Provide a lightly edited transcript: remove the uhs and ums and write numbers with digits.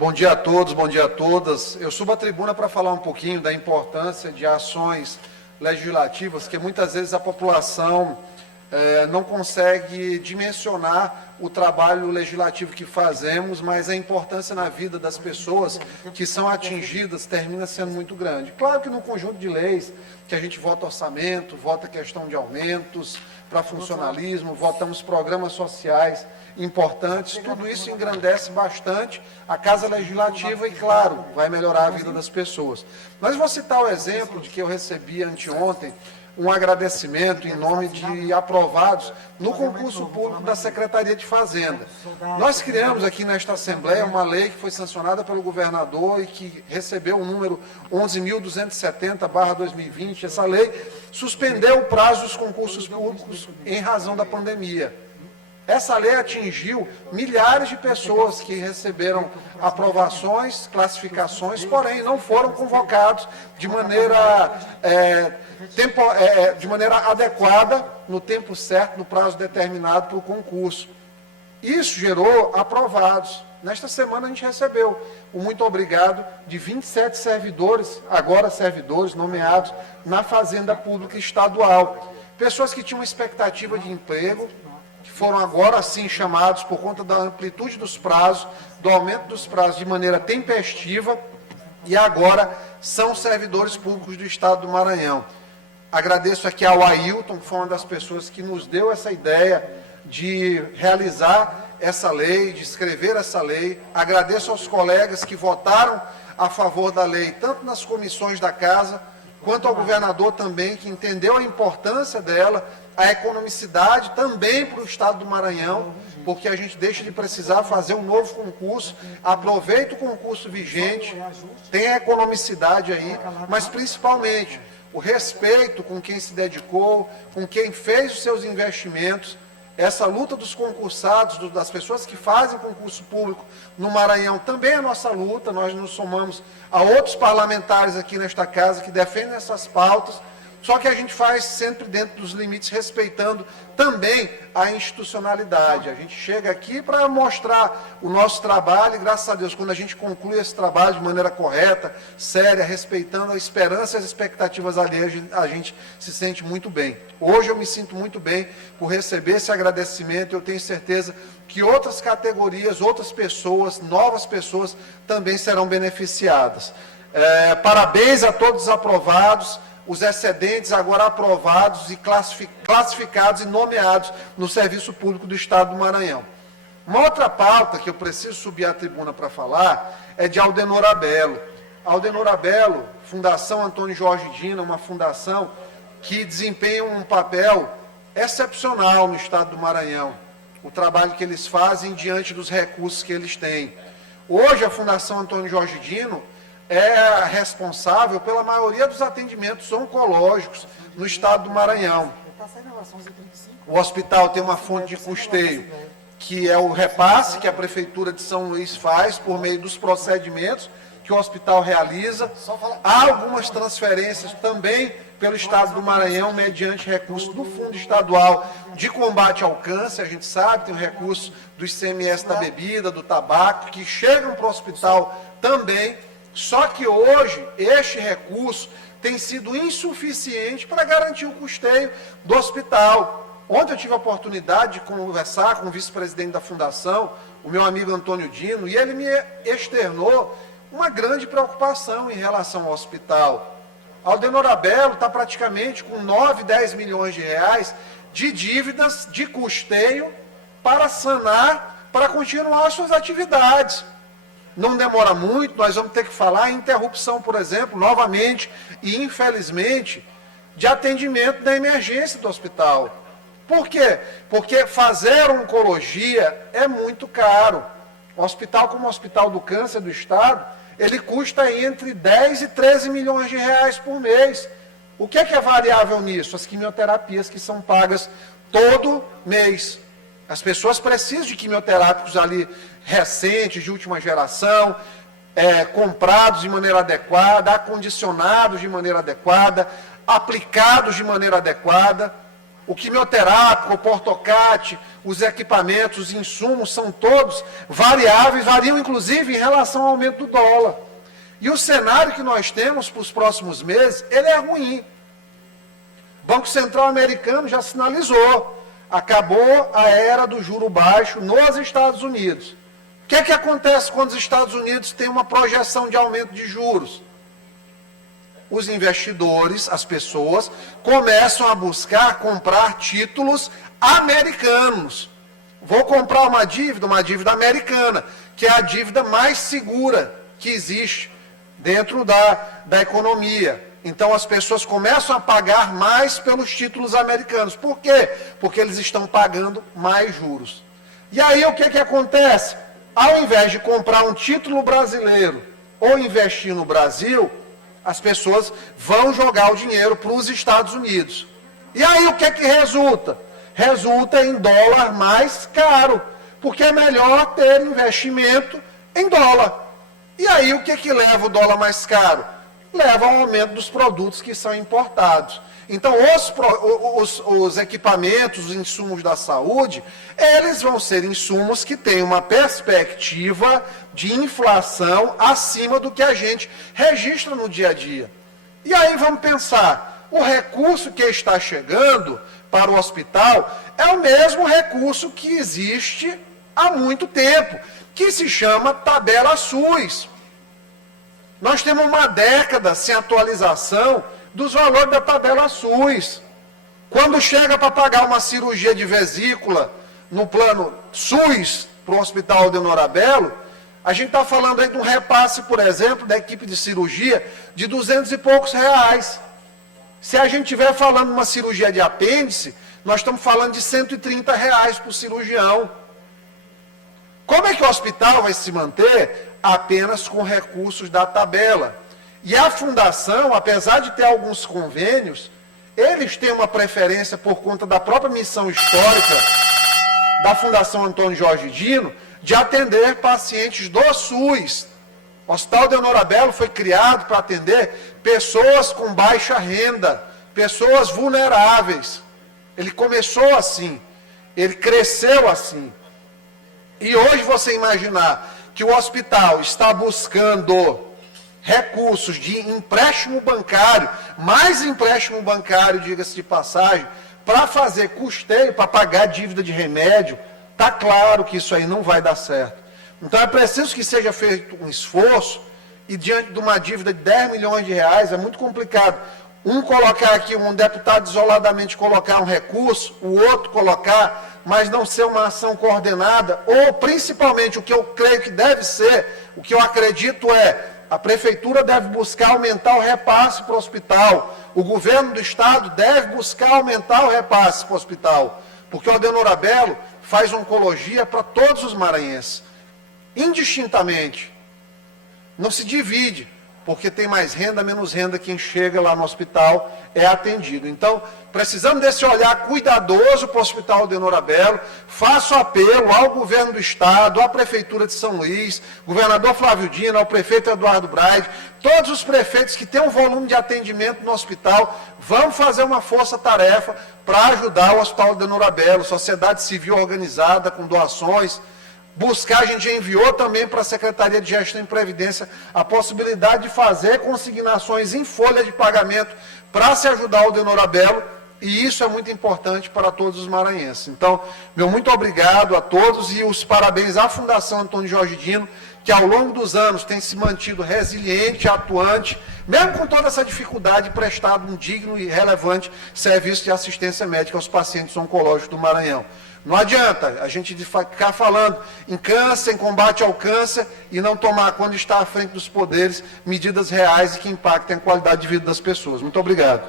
Bom dia a todos, bom dia a todas. Eu subo à tribuna para falar um pouquinho da importância de ações legislativas que muitas vezes a população não consegue dimensionar o trabalho legislativo que fazemos, mas a importância na vida das pessoas que são atingidas termina sendo muito grande. Claro que no conjunto de leis, que a gente vota orçamento, vota questão de aumentos para funcionalismo, votamos programas sociais importantes, tudo isso engrandece bastante a Casa Legislativa e, claro, vai melhorar a vida das pessoas. Mas vou citar o exemplo de que eu recebi anteontem, um agradecimento em nome de aprovados no concurso público da Secretaria de Fazenda. Nós criamos aqui nesta Assembleia uma lei que foi sancionada pelo governador e que recebeu o número 11.270/2020. Essa lei suspendeu o prazo dos concursos públicos em razão da pandemia. Essa lei atingiu milhares de pessoas que receberam aprovações, classificações, porém não foram convocados de maneira adequada, no tempo certo, no prazo determinado para o concurso. Isso gerou aprovados. Nesta semana a gente recebeu o muito obrigado de 27 servidores, agora servidores nomeados na Fazenda Pública Estadual. Pessoas que tinham uma expectativa de emprego, que foram agora sim chamados por conta da amplitude dos prazos, do aumento dos prazos de maneira tempestiva, e agora são servidores públicos do Estado do Maranhão. Agradeço aqui ao Ailton, que foi uma das pessoas que nos deu essa ideia de realizar essa lei, de escrever essa lei. Agradeço aos colegas que votaram a favor da lei, tanto nas comissões da Casa, quanto ao governador também, que entendeu a importância dela, a economicidade também para o Estado do Maranhão, porque a gente deixa de precisar fazer um novo concurso, aproveita o concurso vigente, tem a economicidade aí, mas principalmente o respeito com quem se dedicou, com quem fez os seus investimentos. Essa luta dos concursados, das pessoas que fazem concurso público no Maranhão, também é nossa luta. Nós nos somamos a outros parlamentares aqui nesta casa que defendem essas pautas, só que a gente faz sempre dentro dos limites, respeitando também a institucionalidade. A gente chega aqui para mostrar o nosso trabalho e, graças a Deus, quando a gente conclui esse trabalho de maneira correta, séria, respeitando a esperança e as expectativas alheias, a gente se sente muito bem. Hoje eu me sinto muito bem por receber esse agradecimento. Eu tenho certeza que outras categorias, outras pessoas, novas pessoas também serão beneficiadas. Parabéns a todos os aprovados. Os excedentes agora aprovados e classificados e nomeados no Serviço Público do Estado do Maranhão. Uma outra pauta que eu preciso subir à tribuna para falar é de Aldenor Abelo. Aldenor Abelo, Fundação Antônio Jorge Dina, uma fundação que desempenha um papel excepcional no Estado do Maranhão. O trabalho que eles fazem diante dos recursos que eles têm. Hoje, a Fundação Antônio Jorge Dino é responsável pela maioria dos atendimentos oncológicos no Estado do Maranhão. O hospital tem uma fonte de custeio, que é o repasse que a Prefeitura de São Luís faz por meio dos procedimentos que o hospital realiza. Há algumas transferências também pelo Estado do Maranhão, mediante recursos do Fundo Estadual de Combate ao Câncer. A gente sabe, tem o recurso do ICMS da bebida, do tabaco, que chegam para o hospital também. Só que hoje, este recurso tem sido insuficiente para garantir o custeio do hospital. Ontem eu tive a oportunidade de conversar com o vice-presidente da Fundação, o meu amigo Antônio Dino, e ele me externou uma grande preocupação em relação ao hospital. Aldenor Abelo está praticamente com 9, 10 milhões de reais de dívidas de custeio para sanar, para continuar as suas atividades. Não demora muito, nós vamos ter que falar em interrupção, por exemplo, novamente e infelizmente, de atendimento da emergência do hospital. Por quê? Porque fazer oncologia é muito caro. O hospital, como o Hospital do Câncer do Estado, ele custa entre 10 e 13 milhões de reais por mês. O que é variável nisso? As quimioterapias que são pagas todo mês. As pessoas precisam de quimioterápicos ali recentes, de última geração, comprados de maneira adequada, acondicionados de maneira adequada, aplicados de maneira adequada. o quimioterápico, o portocate, os equipamentos, os insumos, são todos variáveis, variam inclusive em relação ao aumento do dólar. E o cenário que nós temos para os próximos meses, ele é ruim. O Banco Central americano já sinalizou, acabou a era do juro baixo nos Estados Unidos. O que é que acontece quando os Estados Unidos têm uma projeção de aumento de juros? Os investidores, as pessoas, começam a buscar comprar títulos americanos. Vou comprar uma dívida americana, que é a dívida mais segura que existe dentro da economia. Então as pessoas começam a pagar mais pelos títulos americanos. Por quê? Porque eles estão pagando mais juros. E aí o que acontece? Ao invés de comprar um título brasileiro ou investir no Brasil, as pessoas vão jogar o dinheiro para os Estados Unidos. E aí o que resulta? Resulta em dólar mais caro, porque é melhor ter investimento em dólar. E aí o que leva o dólar mais caro? Leva ao aumento dos produtos que são importados. Então os equipamentos, os insumos da saúde, eles vão ser insumos que têm uma perspectiva de inflação acima do que a gente registra no dia a dia. E aí vamos pensar, o recurso que está chegando para o hospital é o mesmo recurso que existe há muito tempo, que se chama tabela SUS. Nós temos uma década sem atualização dos valores da tabela SUS. Quando chega para pagar uma cirurgia de vesícula no plano SUS para o Hospital Aldenor Abelo, a gente está falando aí de um repasse, por exemplo, da equipe de cirurgia de R$200 e poucos. Se a gente estiver falando de uma cirurgia de apêndice, nós estamos falando de R$130 para o cirurgião. Como é que o hospital vai se manter? Apenas com recursos da tabela. E a fundação, apesar de ter alguns convênios, eles têm uma preferência por conta da própria missão histórica da Fundação Antônio Jorge Dino, de atender pacientes do SUS. O Hospital Aldenor Abelo foi criado para atender pessoas com baixa renda, pessoas vulneráveis. Ele começou assim, ele cresceu assim. E hoje você imaginar que o hospital está buscando recursos de empréstimo bancário, mais empréstimo bancário, diga-se de passagem, para fazer custeio, para pagar dívida de remédio, está claro que isso aí não vai dar certo. Então é preciso que seja feito um esforço, e diante de uma dívida de R$10 milhões, é muito complicado. Colocar aqui, um deputado isoladamente colocar um recurso, o outro colocar, mas não ser uma ação coordenada, ou principalmente o que eu creio que deve ser, o que eu acredito a prefeitura deve buscar aumentar o repasse para o hospital, o governo do estado deve buscar aumentar o repasse para o hospital, porque o Aldenor Abelo faz oncologia para todos os maranhenses, indistintamente, não se divide, porque tem mais renda, menos renda, quem chega lá no hospital é atendido. Então, precisamos desse olhar cuidadoso para o Hospital Aldenor Abelo. Faço apelo ao governo do estado, à Prefeitura de São Luís, governador Flávio Dino, ao prefeito Eduardo Braide, todos os prefeitos que têm um volume de atendimento no hospital, vão fazer uma força-tarefa para ajudar o Hospital Aldenor Abelo, sociedade civil organizada, com doações. Buscar, a gente já enviou também para a Secretaria de Gestão e Previdência a possibilidade de fazer consignações em folha de pagamento para se ajudar o Aldenor Abelo, e isso é muito importante para todos os maranhenses. Então, meu muito obrigado a todos e os parabéns à Fundação Antônio Jorge Dino, que ao longo dos anos tem se mantido resiliente, atuante, mesmo com toda essa dificuldade, prestado um digno e relevante serviço de assistência médica aos pacientes oncológicos do Maranhão. Não adianta a gente ficar falando em câncer, em combate ao câncer, e não tomar, quando está à frente dos poderes, medidas reais e que impactem a qualidade de vida das pessoas. Muito obrigado.